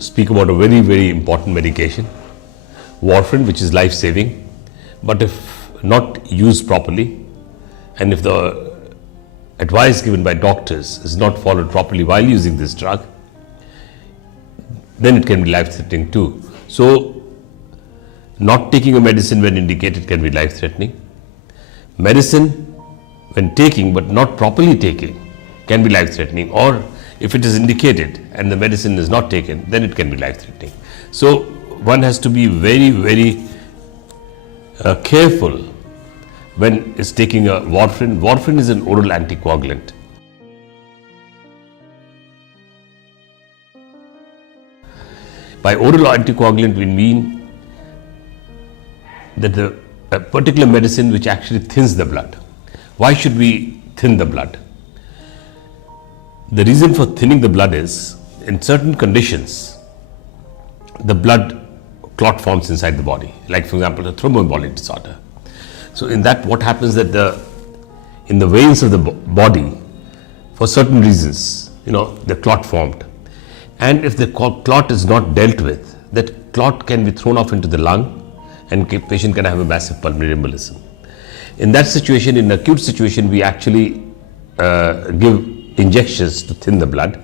speak about a very, very important medication, Warfarin, which is life-saving, but if not used properly, and if the advice given by doctors is not followed properly while using this drug, then it can be life-threatening too. So, not taking a medicine when indicated can be life-threatening. Medicine, when taking but not properly taking, can be life-threatening, or if it is indicated and the medicine is not taken, then it can be life-threatening. So, one has to be very, very careful when is taking a warfarin. Warfarin is an oral anticoagulant. By oral anticoagulant, we mean that a particular medicine which actually thins the blood. Why should we thin the blood? The reason for thinning the blood is, in certain conditions, the blood clot forms inside the body, like for example a thromboembolic disorder. So in that, what happens that in the veins of the body, for certain reasons, the clot formed, and if the clot is not dealt with, that clot can be thrown off into the lung, and patient can have a massive pulmonary embolism. In that situation, in acute situation, we actually give injections to thin the blood,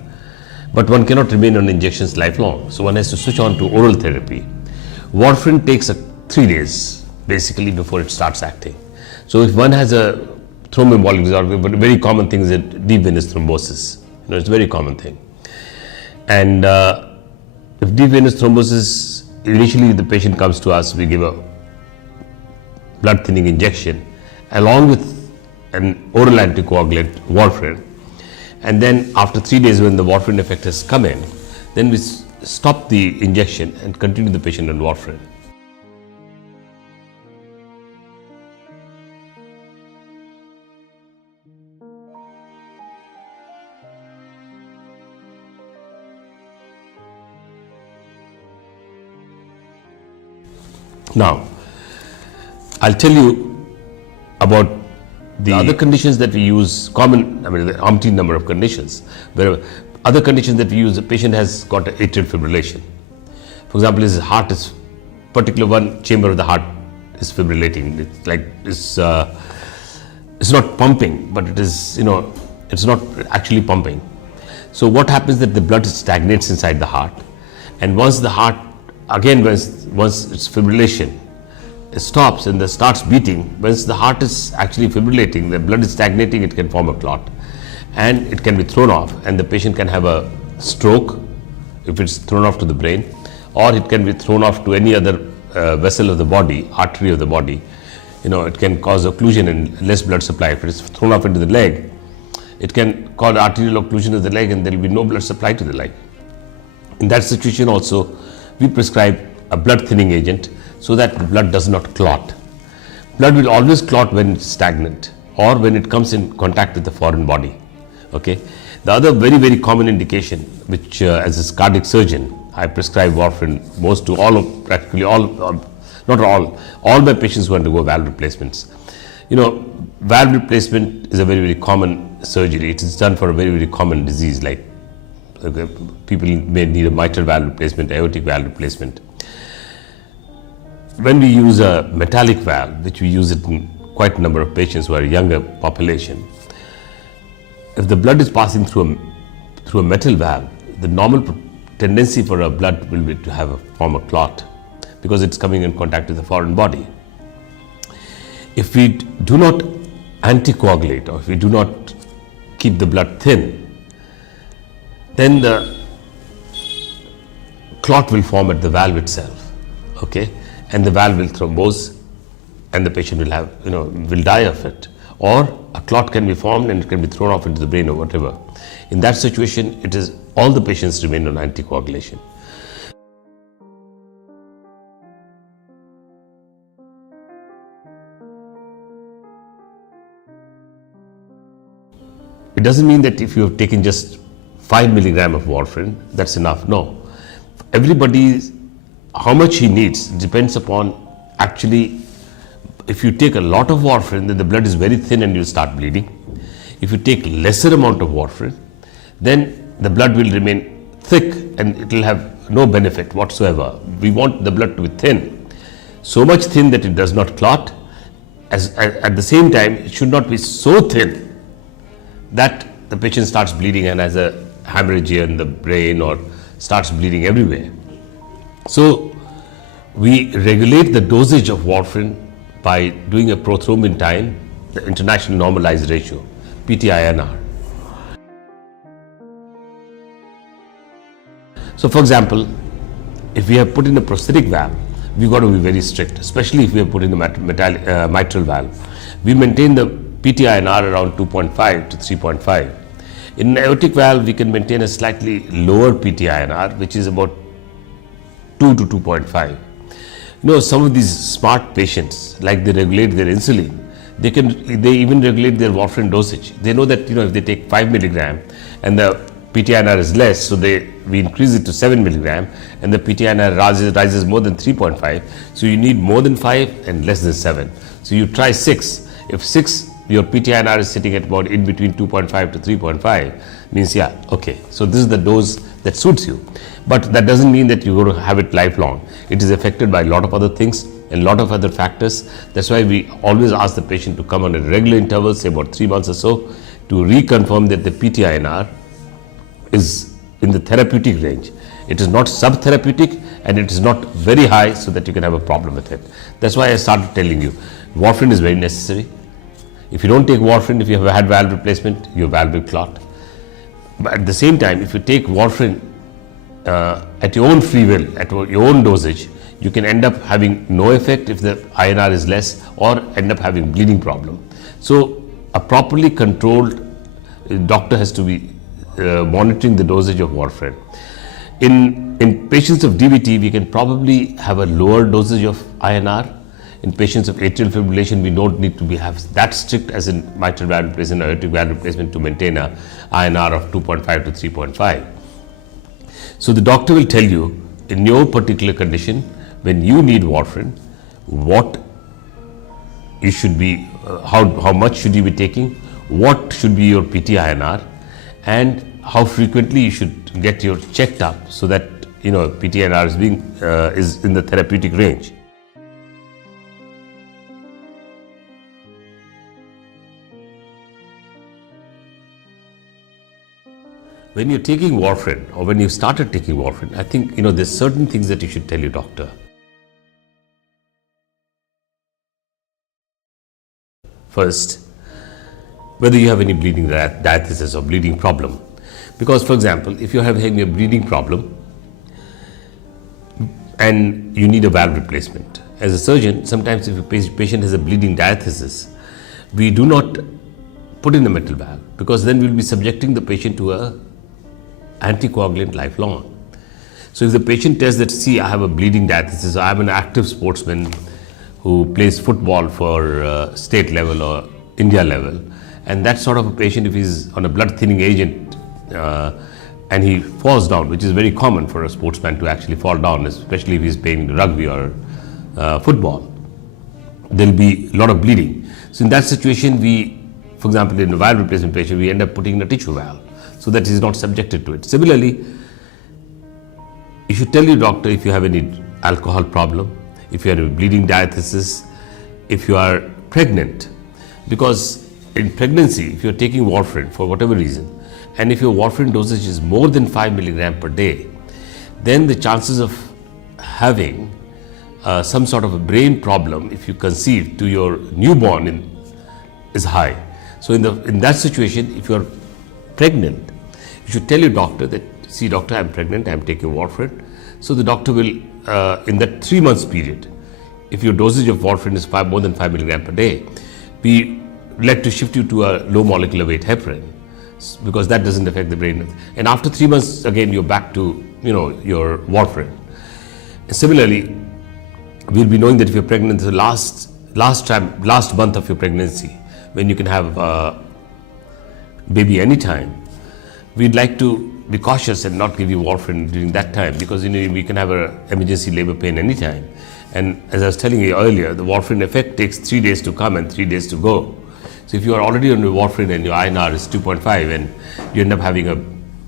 but one cannot remain on injections lifelong, so one has to switch on to oral therapy. Warfarin takes 3 days basically before it starts acting. So if one has a thromboembolic disorder, but a very common thing is a deep venous thrombosis. It's a very common thing. And if deep venous thrombosis, initially the patient comes to us, we give a blood thinning injection along with an oral anticoagulant, Warfarin. And then after 3 days, when the Warfarin effect has come in, then we stop the injection and continue the patient on Warfarin. Now, I'll tell you about the other conditions that we use, the umpteen number of conditions, where other conditions that we use, the patient has got atrial fibrillation. For example, his heart is, particular one chamber of the heart is fibrillating. It's not pumping, but it is, it's not actually pumping. So what happens that the blood stagnates inside the heart, and once the heart, again, once its fibrillation stops and starts beating, once the heart is actually fibrillating, the blood is stagnating, it can form a clot and it can be thrown off, and the patient can have a stroke if it's thrown off to the brain, or it can be thrown off to any other vessel of the body, artery of the body. It can cause occlusion and less blood supply. If it is thrown off into the leg, it can cause arterial occlusion of the leg and there will be no blood supply to the leg. In that situation also, we prescribe a blood thinning agent so that the blood does not clot. Blood will always clot when it's stagnant or when it comes in contact with the foreign body. Okay. The other very, very common indication, which as a cardiac surgeon, I prescribe Warfarin most to practically all, not all my patients who undergo valve replacements. Valve replacement is a very, very common surgery. It is done for a very, very common disease, like people may need a mitral valve replacement, aortic valve replacement. When we use a metallic valve, which we use it in quite a number of patients who are a younger population, if the blood is passing through a metal valve, the normal tendency for a blood will be to form a clot because it's coming in contact with the foreign body. If we do not anticoagulate, or if we do not keep the blood thin, then the clot will form at the valve itself, okay, and the valve will thrombose, and the patient will have, will die of it, or a clot can be formed and it can be thrown off into the brain or whatever. In that situation, it is all the patients remain on anticoagulation. It doesn't mean that if you have taken just 5 milligram of warfarin, that's enough. No. How much he needs depends upon actually, if you take a lot of warfarin, then the blood is very thin and you start bleeding. If you take lesser amount of warfarin, then the blood will remain thick and it will have no benefit whatsoever. We want the blood to be thin, so much thin that it does not clot. At the same time, it should not be so thin that the patient starts bleeding and has a hemorrhage in the brain or starts bleeding everywhere. So we regulate the dosage of warfarin by doing a prothrombin time, the international normalized ratio, PT/INR. So for example, if we have put in a prosthetic valve, we've got to be very strict, especially if we have put in a mitral valve. We maintain the PT/INR around 2.5 to 3.5. In an aortic valve, we can maintain a slightly lower PT/INR, which is about 2 to 2.5. Some of these smart patients, like they regulate their insulin, they even regulate their warfarin dosage. They know that if they take 5 milligram and the PT/INR is less, so we increase it to 7 milligram and the PT/INR rises more than 3.5. So you need more than 5 and less than 7. So you try 6. If 6, your PT/INR is sitting at about in between 2.5 to 3.5, means okay. So this is the dose that suits you. But that doesn't mean that you're going to have it lifelong. It is affected by a lot of other things and a lot of other factors. That's why we always ask the patient to come on a regular interval, say about 3 months or so, to reconfirm that the PT/INR is in the therapeutic range. It is not subtherapeutic and it is not very high so that you can have a problem with it. That's why I started telling you, warfarin is very necessary. If you don't take warfarin, if you have had valve replacement, your valve will clot. But at the same time, if you take warfarin at your own free will, at your own dosage, you can end up having no effect if the INR is less, or end up having bleeding problem. So a properly controlled doctor has to be monitoring the dosage of warfarin. In patients of DVT, we can probably have a lower dosage of INR. In patients of atrial fibrillation, we don't need to have that strict as in mitral valve replacement or aortic valve replacement to maintain a INR of 2.5 to 3.5. So the doctor will tell you in your particular condition, when you need warfarin, what you should be, how much should you be taking, what should be your PT/INR, and how frequently you should get your checked up so that PT/INR is in the therapeutic range. When you're taking warfarin, or when you started taking warfarin, I think there's certain things that you should tell your doctor. First, whether you have any bleeding diathesis or bleeding problem. Because, for example, if you're having a bleeding problem and you need a valve replacement, as a surgeon, sometimes if a patient has a bleeding diathesis, we do not put in a metal valve, because then we'll be subjecting the patient to a anticoagulant lifelong. So if the patient tells that, see, I have a bleeding diathesis, I'm an active sportsman who plays football for state level or India level, and that sort of a patient, if he's on a blood thinning agent and he falls down, which is very common for a sportsman to actually fall down, especially if he's playing rugby or football, there'll be a lot of bleeding. So in that situation, we, for example, in a valve replacement patient, we end up putting in a tissue valve so that he's not subjected to it. Similarly, you should tell your doctor if you have any alcohol problem, if you have a bleeding diathesis, if you are pregnant, because in pregnancy, if you're taking warfarin for whatever reason, and if your warfarin dosage is more than 5 milligram per day, then the chances of having some sort of a brain problem if you conceive to your newborn is high. So in that situation, if you're pregnant, you should tell your doctor that, see doctor, I'm pregnant, I'm taking warfarin. So the doctor will, in that 3 months period, if your dosage of warfarin is more than 5 milligram per day, we like to shift you to a low molecular weight heparin, because that doesn't affect the brain. And after 3 months, again, you're back to, your warfarin. Similarly, we'll be knowing that if you're pregnant, the last month of your pregnancy, when you can have baby anytime, we'd like to be cautious and not give you warfarin during that time, because we can have an emergency labor pain anytime. And as I was telling you earlier, the warfarin effect takes 3 days to come and 3 days to go. So if you are already on your warfarin and your INR is 2.5 and you end up having a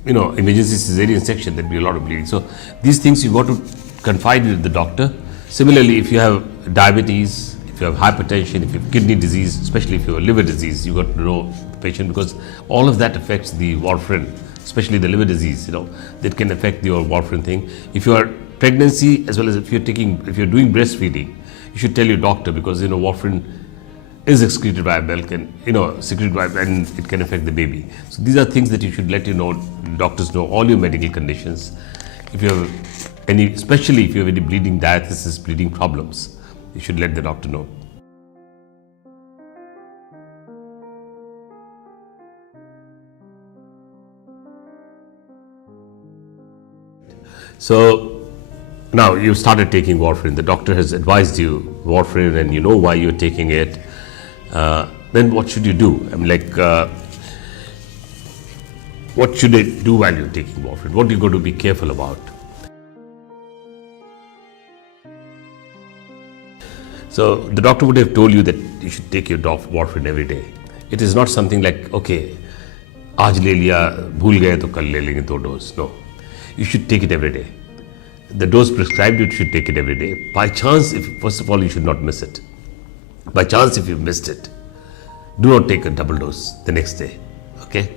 emergency cesarean section, there'll be a lot of bleeding. So these things you got to confide with the doctor. Similarly, if you have diabetes, if you have hypertension, if you have kidney disease, especially if you have liver disease, you got to know the patient, because all of that affects the warfarin, especially the liver disease, that can affect your warfarin thing. If you are pregnancy, as well as if you're doing breastfeeding, you should tell your doctor, because warfarin is excreted by milk and secreted by, and it can affect the baby. So these are things that you should let doctors know all your medical conditions. If you have any, especially if you have any bleeding diathesis, bleeding problems, you should let the doctor know. So now you've started taking warfarin. The doctor has advised you warfarin, and you know why you're taking it. Then what should you do? What should I do while you're taking warfarin? What are you going to be careful about? So the doctor would have told you that you should take your warfarin every day. It is not something like, okay, आज ले लिया, भूल गए तो कल ले लेंगे 2 doses. No, you should take it every day. The dose prescribed, you should take it every day. By chance, first of all, you should not miss it. By chance, if you missed it, do not take a double dose the next day. Okay.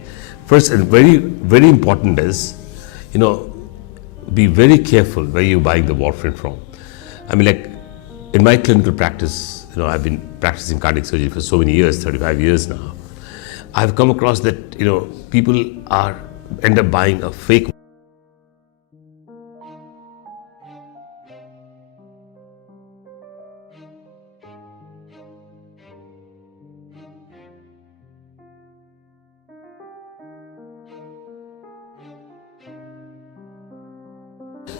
First, and very, very important is, be very careful where you're buying the warfarin from. In my clinical practice, I've been practicing cardiac surgery for so many years, 35 years now. I've come across that, people end up buying a fake.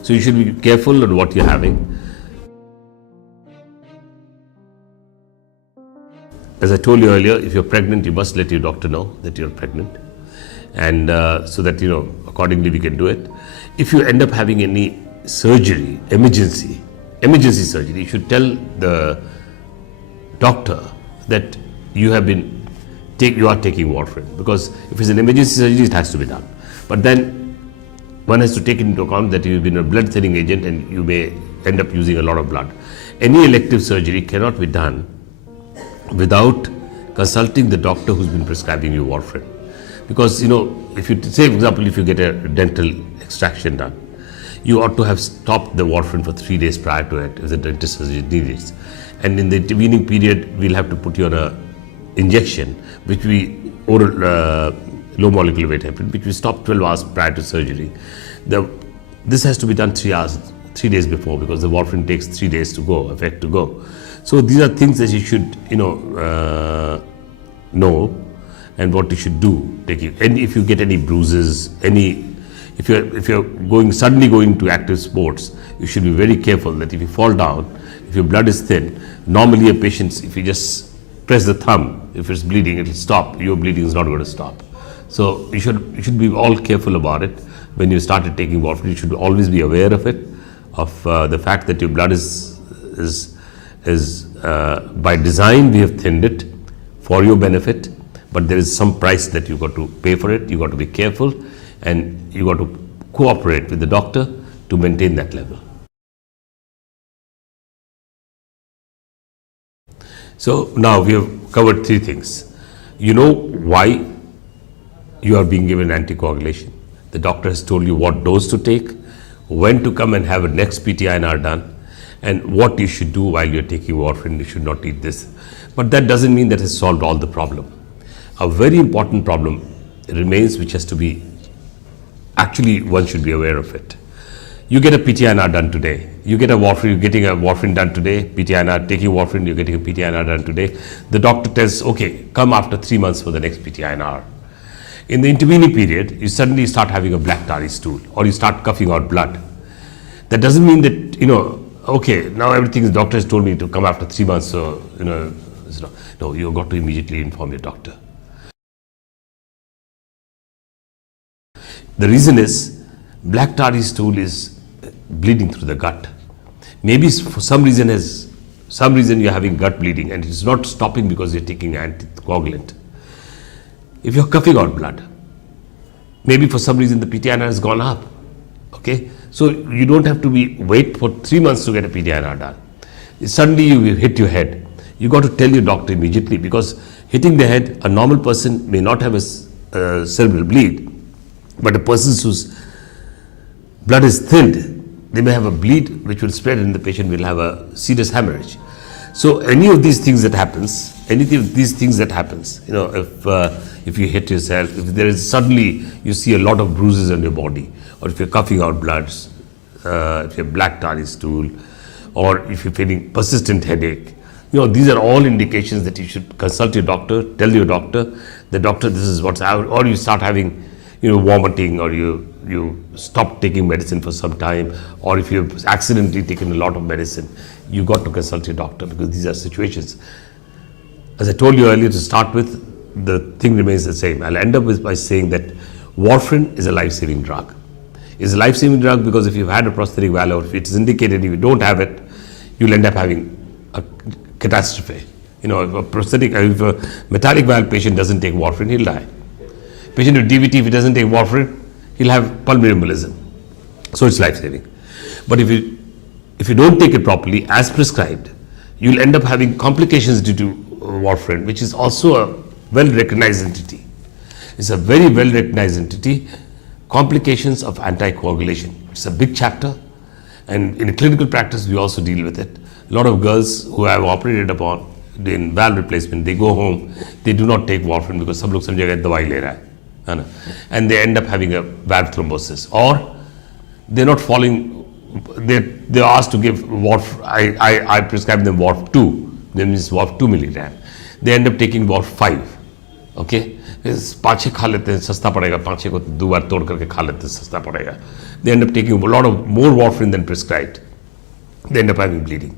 So you should be careful on what you're having. As I told you earlier, if you're pregnant, you must let your doctor know that you're pregnant, and so that accordingly we can do it. If you end up having any surgery, emergency surgery, you should tell the doctor that you are taking warfarin, because if it's an emergency surgery, it has to be done. But then one has to take into account that you've been a blood thinning agent and you may end up using a lot of blood. Any elective surgery cannot be done without consulting the doctor who's been prescribing you warfarin. Because, if you say, for example, if you get a dental extraction done, you ought to have stopped the warfarin for 3 days prior to it if the dentist surgery needs. And in the intervening period, we'll have to put you on a injection, which oral low molecular weight heparin, which we stop 12 hours prior to surgery. This has to be done 3 days before, because the warfarin takes 3 days to go. So these are things that you should, know, and what you should do. And if you get any bruises, if you're suddenly going to active sports, you should be very careful that if you fall down, if your blood is thin, normally a patient, if you just press the thumb, if it's bleeding, it will stop. Your bleeding is not going to stop. So you should be all careful about it. When you started taking warfarin, you should always be aware of it, of the fact that your blood is by design we have thinned it for your benefit, but there is some price that you got to pay for it. You got to be careful, and you got to cooperate with the doctor to maintain that level. So now we have covered 3 things. You know why you are being given anticoagulation. The doctor has told you what dose to take, when to come and have a next PT-INR done, and what you should do while you're taking warfarin. You should not eat this. But that doesn't mean that has solved all the problem. A very important problem remains, which has to be, actually one should be aware of it. You get a PT-INR done today. You're getting a warfarin done today, PT-INR, taking warfarin, you're getting a PT-INR done today. The doctor tells, okay, come after 3 months for the next PT-INR. In the intervening period, you suddenly start having a black tarry stool, or you start coughing out blood. That doesn't mean that, okay, now everything the doctor has told me to come after 3 months, so, no, you've got to immediately inform your doctor. The reason is, black tarry stool is bleeding through the gut. Maybe for some reason you're having gut bleeding, and it's not stopping because you're taking anticoagulant. If you're coughing out blood, maybe for some reason the PTINR has gone up. Okay, so you don't have to wait for 3 months to get a PTINR done. Suddenly you hit your head. You got to tell your doctor immediately, because hitting the head, a normal person may not have a cerebral bleed, but a person whose blood is thinned, they may have a bleed which will spread and the patient will have a serious hemorrhage. So any of these things that happens, you know, if you hit yourself, if there is suddenly you see a lot of bruises on your body, or if you're coughing out bloods, if you have black tarry stool, or if you're feeling persistent headache, you know, these are all indications that you should consult your doctor, tell your doctor, the doctor, this is what's out, or you start having, you know, vomiting, or you stop taking medicine for some time, or if you've accidentally taken a lot of medicine, you got to consult your doctor, because these are situations. As I told you earlier, to start with, the thing remains the same. I'll end up by saying that warfarin is a life-saving drug. It's a life-saving drug because if you've had a prosthetic valve, or if it's indicated, if you don't have it, you'll end up having a catastrophe. You know, if a metallic valve patient doesn't take warfarin, he'll die. Patient with DVT, if he doesn't take warfarin, he'll have pulmonary embolism. So it's life-saving. But if you don't take it properly as prescribed, you'll end up having complications due to warfarin, which is also a well-recognized entity. It's a very well-recognized entity. Complications of anticoagulation. It's a big chapter, and in clinical practice we also deal with it. A lot of girls who have operated upon in valve replacement, they go home, they do not take warfarin because सब लोग समझेगा दवाई ले रहा है ना, and they end up having a valve thrombosis, or they're not following. They're asked to give I prescribe them Warf 2, that means Warf 2 milligram. They end up taking Warf 5. Okay, 5-6 खा लेते हैं, सस्ता पड़ेगा, 5-6 को 2 बार तोड़ करके खा लेते हैं, सस्ता पड़ेगा. They end up taking a lot of more warfarin than prescribed. They end up having bleeding.